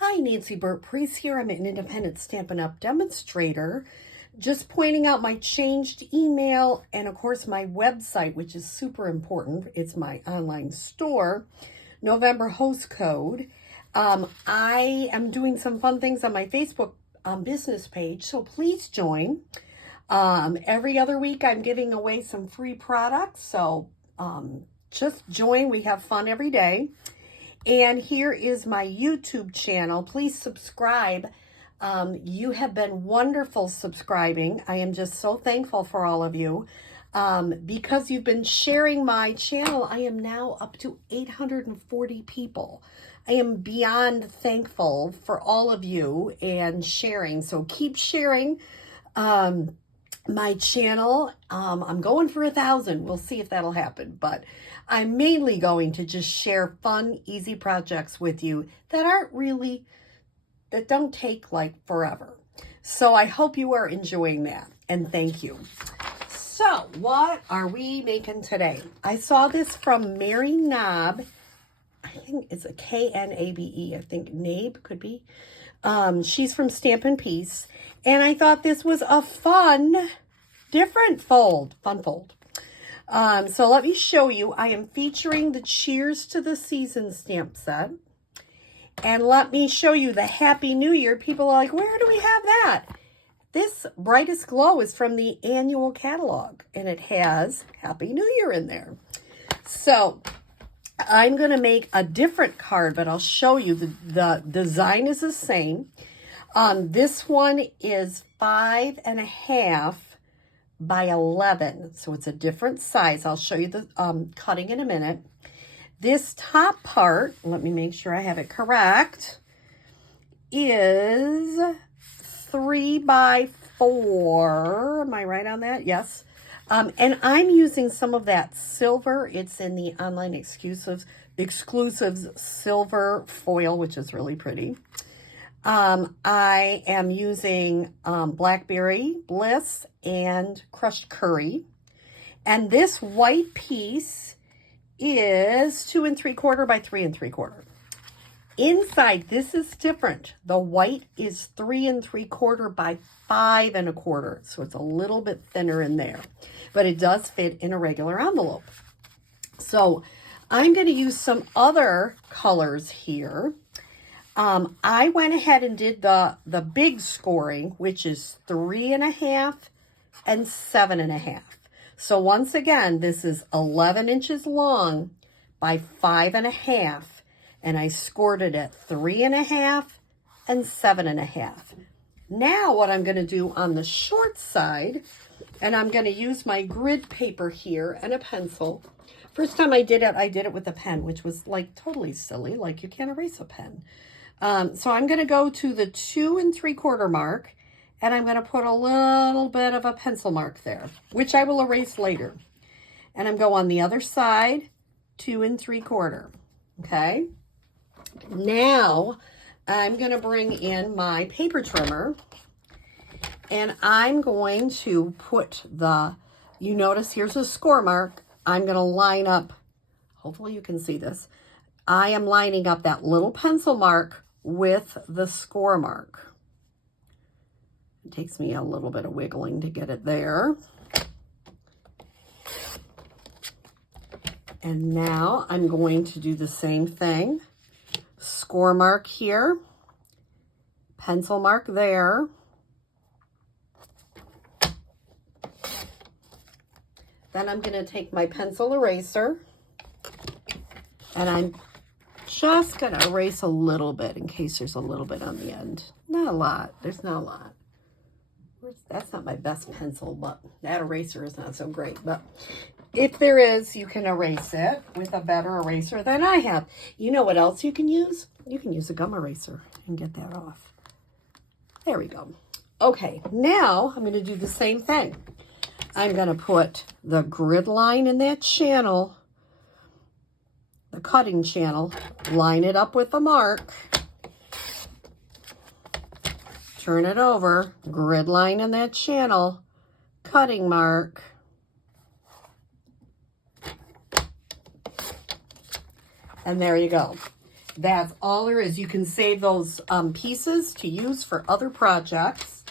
Hi, Nancy Burt-Preece here. I'm an independent Stampin' Up! Demonstrator. Just pointing out my changed email and, of course, my website, which is super important. It's my online store. November host code. I am doing some fun things on my Facebook business page, so please join. Every other week, I'm giving away some free products, so just join. We have fun every day. And here is my YouTube channel. Please subscribe. You have been wonderful subscribing. I am just so thankful for all of you. Because you've been sharing my channel, I am now up to 840 people. I am beyond thankful for all of you and sharing. So keep sharing my channel. I'm going for 1,000. We'll see if that'll happen, but I'm mainly going to just share fun, easy projects with you that don't take like forever. So I hope you are enjoying that, and thank you. So what are we making today? I saw this from Mary Knabe. I think it's a Knabe. I think Knabe could be. She's from Stampin' Piece, and I thought this was a fun, different fun fold. So let me show you. I am featuring the Cheers to the Season stamp set. And let me show you the Happy New Year. People are like, where do we have that? This Brightest Glow is from the annual catalog, and it has Happy New Year in there. So I'm going to make a different card, but I'll show you. The design is the same. This one is 5.5 by 11, so it's a different size. I'll show you the cutting in a minute. This top part, let me make sure I have it correct, is 3 by 4. Am I right on that? Yes. And I'm using some of that silver. It's in the online exclusives silver foil, which is really pretty. I am using Blackberry Bliss and Crushed Curry. And this white piece is 2 3/4 by 3 3/4. Inside, this is different. The white is 3 3/4 by 5 1/4. So it's a little bit thinner in there, but it does fit in a regular envelope. So I'm going to use some other colors here. I went ahead and did the big scoring, which is 3.5 and 7.5. So once again, this is 11 inches long by 5.5, and I scored it at 3.5 and 7.5. Now what I'm going to do on the short side, and I'm going to use my grid paper here and a pencil. First time I did it with a pen, which was like totally silly, like you can't erase a pen. So I'm going to go to the 2 3/4 mark, and I'm going to put a little bit of a pencil mark there, which I will erase later. And I'm going on the other side, 2 3/4. Okay. Now I'm going to bring in my paper trimmer, and I'm going to put you notice here's a score mark. I'm going to line up, hopefully you can see this. I am lining up that little pencil mark with the score mark. It takes me a little bit of wiggling to get it there. And now I'm going to do the same thing. Score mark here, pencil mark there. Then I'm going to take my pencil eraser, and I'm just going to erase a little bit in case there's a little bit on the end. Not a lot. There's not a lot. That's not my best pencil, but that eraser is not so great. But if there is, you can erase it with a better eraser than I have. You know what else you can use? You can use a gum eraser and get that off. There we go. Okay, now I'm going to do the same thing. I'm going to put the grid line in that channel, the cutting channel, line it up with the mark, turn it over, grid line in that channel, cutting mark, and there you go. That's all there is. You can save those pieces to use for other projects.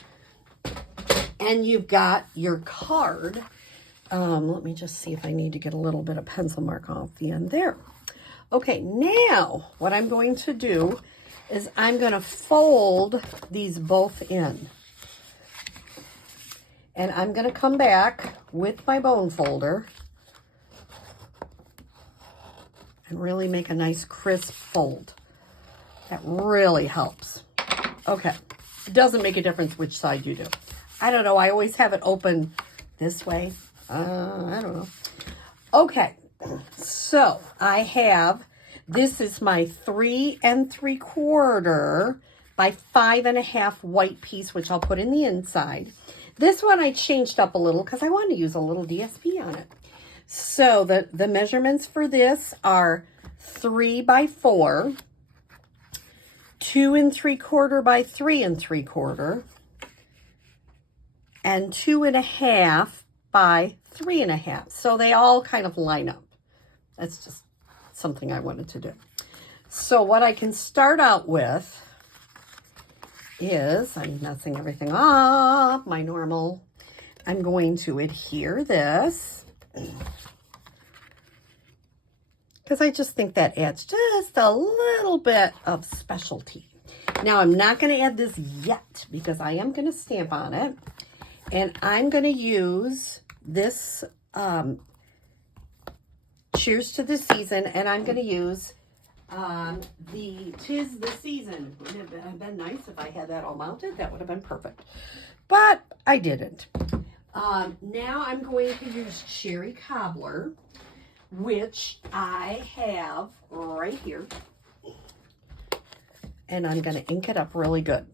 And you've got your card. Let me just see if I need to get a little bit of pencil mark off the end there. Okay, now what I'm going to do is I'm going to fold these both in. And I'm going to come back with my bone folder and really make a nice crisp fold. That really helps. Okay, it doesn't make a difference which side you do. I don't know, I always have it open this way. I don't know. Okay, so I have, this is my 3 3/4 by 5 1/2 white piece, which I'll put in the inside. This one I changed up a little because I wanted to use a little DSP on it. So the measurements for this are 3 by 4, 2 3/4 by 3 3/4, and 2 1/2 by 3 1/2. So they all kind of line up. That's just something I wanted to do. So what I can start out with is, I'm messing everything up, my normal. I'm going to adhere this because I just think that adds just a little bit of specialty. Now I'm not going to add this yet because I am going to stamp on it. And I'm going to use this Cheers to the Season, and I'm going to use the 'Tis the Season. Would it have been nice if I had that all mounted? That would have been perfect. But I didn't. Now I'm going to use Cherry Cobbler, which I have right here. And I'm going to ink it up really good.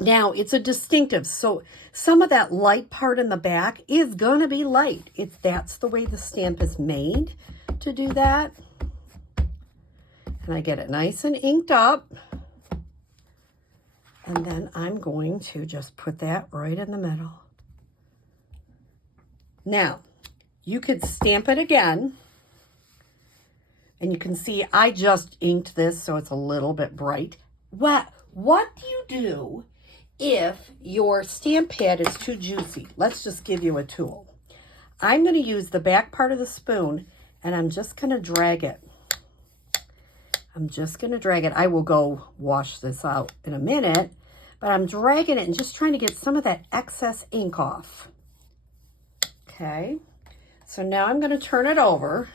Now, it's a distinctive, so some of that light part in the back is going to be light. That's the way the stamp is made to do that. And I get it nice and inked up. And then I'm going to just put that right in the middle. Now, you could stamp it again. And you can see I just inked this so it's a little bit bright. What do you do if your stamp pad is too juicy? Let's just give you a tool. I'm going to use the back part of the spoon and I'm just going to drag it. I will go wash this out in a minute, but I'm dragging it and just trying to get some of that excess ink off. Okay, so now I'm going to turn it over.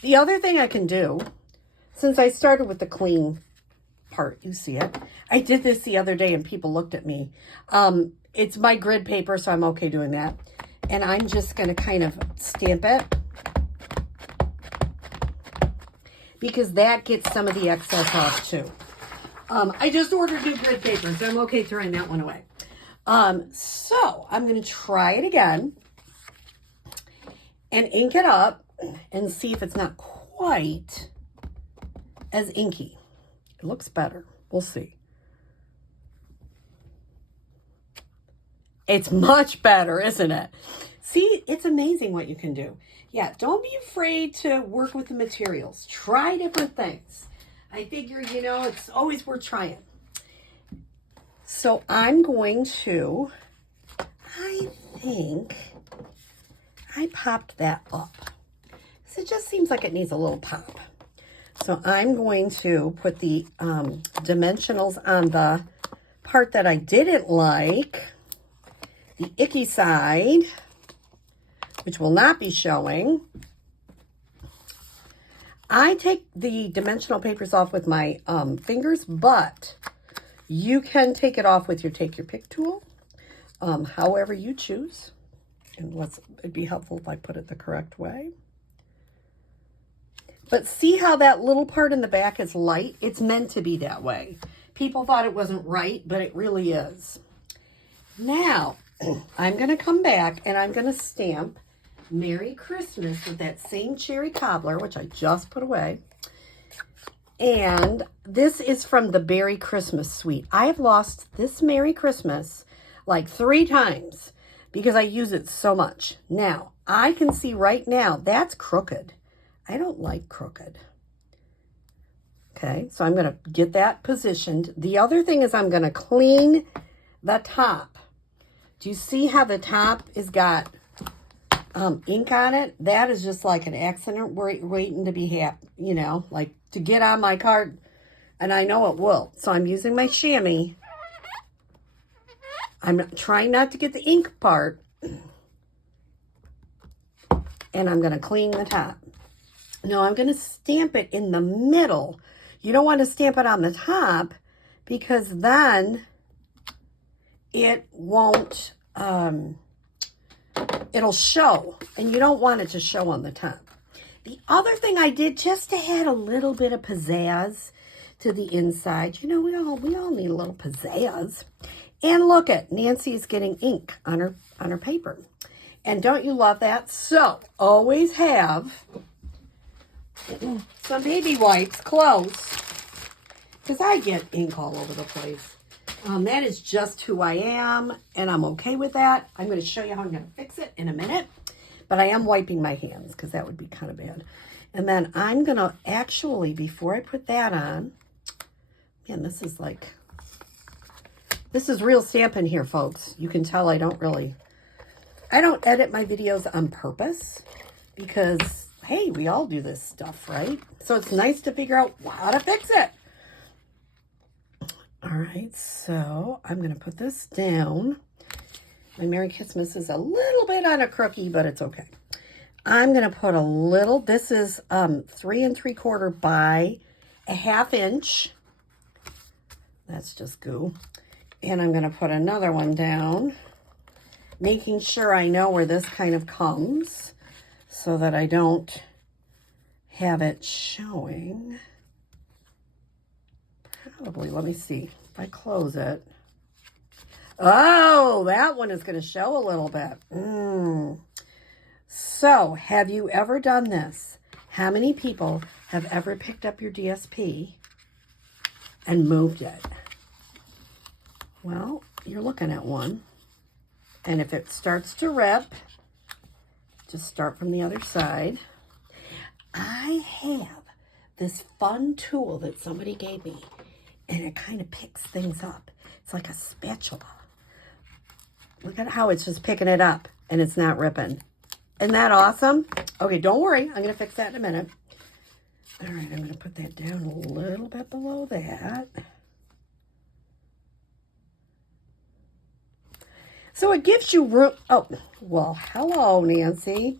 The other thing I can do, since I started with the clean part, you see it. I did this the other day and people looked at me. It's my grid paper, so I'm okay doing that. And I'm just going to kind of stamp it because that gets some of the excess off too. I just ordered new grid paper, so I'm okay throwing that one away. So I'm going to try it again and ink it up and see if it's not quite as inky. It looks better. We'll see. It's much better, isn't it? See, it's amazing what you can do. Yeah, don't be afraid to work with the materials. Try different things. I figure, it's always worth trying. So I'm going to, I think I popped that up. So it just seems like it needs a little pop. So I'm going to put the dimensionals on the part that I didn't like, the icky side, which will not be showing. I take the dimensional papers off with my fingers, but you can take it off with your take your pick tool, however you choose. And it'd be helpful if I put it the correct way. But see how that little part in the back is light? It's meant to be that way. People thought it wasn't right, but it really is. Now, I'm going to come back and I'm going to stamp Merry Christmas with that same Cherry Cobbler, which I just put away. And this is from the Berry Christmas Suite. I have lost this Merry Christmas like 3 times because I use it so much. Now, I can see right now that's crooked. I don't like crooked. Okay, so I'm going to get that positioned. The other thing is I'm going to clean the top. Do you see how the top has got ink on it? That is just like an accident waiting to be you know, like to get on my card, and I know it will. So I'm using my chamois. I'm trying not to get the ink part, and I'm going to clean the top. Now I'm going to stamp it in the middle. You don't want to stamp it on the top because then it won't, it'll show, and you don't want it to show on the top. The other thing I did just to add a little bit of pizzazz to the inside, you know, we all need a little pizzazz. And look at Nancy's getting ink on her paper. And don't you love that? So always have some baby wipes close, because I get ink all over the place. That is just who I am, and I'm okay with that. I'm going to show you how I'm going to fix it in a minute, but I am wiping my hands because that would be kind of bad. And then I'm going to actually, before I put that on, man, this is real stamping here, folks. You can tell I don't edit my videos on purpose because, hey, we all do this stuff, right? So it's nice to figure out how to fix it. All right, so I'm going to put this down. My Merry Christmas is a little bit on a crookie, but it's okay. I'm going to put a little, this is 3 3/4 by a 1/2 inch. That's just goo. And I'm going to put another one down, making sure I know where this kind of comes so that I don't have it showing. Probably, let me see. If I close it. Oh, that one is going to show a little bit. So, have you ever done this? How many people have ever picked up your DSP and moved it? Well, you're looking at one. And if it starts to rip, just start from the other side. I have this fun tool that somebody gave me, and it kind of picks things up. It's like a spatula. Look at how it's just picking it up, and it's not ripping. Isn't that awesome? Okay, don't worry. I'm going to fix that in a minute. All right, I'm going to put that down a little bit below that. So it gives you room. Oh, well, hello, Nancy.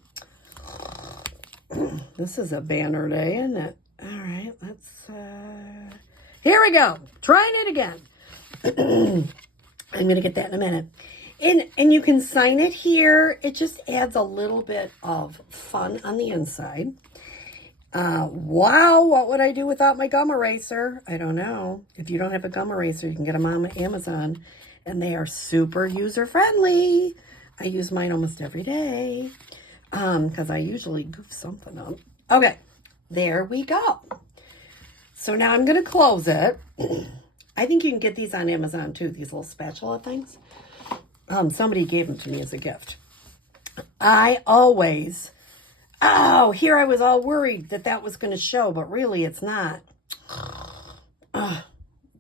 This is a banner day, isn't it? All right, let's, here we go. Trying it again. I'm going to get that in a minute. And you can sign it here. It just adds a little bit of fun on the inside. Wow, what would I do without my gum eraser? I don't know. If you don't have a gum eraser, you can get them on Amazon. And they are super user-friendly. I use mine almost every day because I usually goof something up. Okay, there we go. So now I'm going to close it. I think you can get these on Amazon too, these little spatula things. Somebody gave them to me as a gift. I always, here I was all worried that was going to show, but really it's not.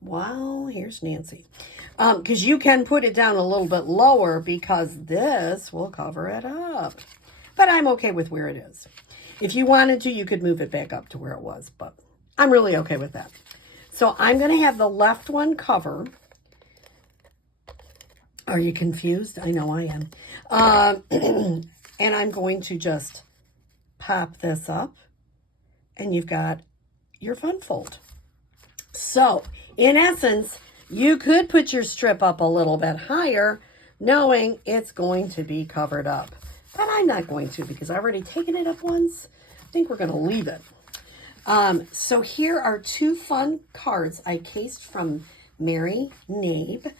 Well, here's Nancy. Because you can put it down a little bit lower because this will cover it up. But I'm okay with where it is. If you wanted to, you could move it back up to where it was, but I'm really okay with that. So I'm going to have the left one cover. Are you confused? I know I am. And I'm going to just pop this up, and you've got your fun fold. So, in essence, you could put your strip up a little bit higher, knowing it's going to be covered up. But I'm not going to because I've already taken it up once. I think we're going to leave it. So here are 2 fun cards I cased from Mary Knabe.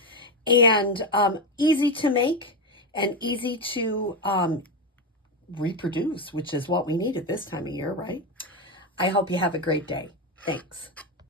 And easy to make and easy to reproduce, which is what we need at this time of year, right? I hope you have a great day. Thanks.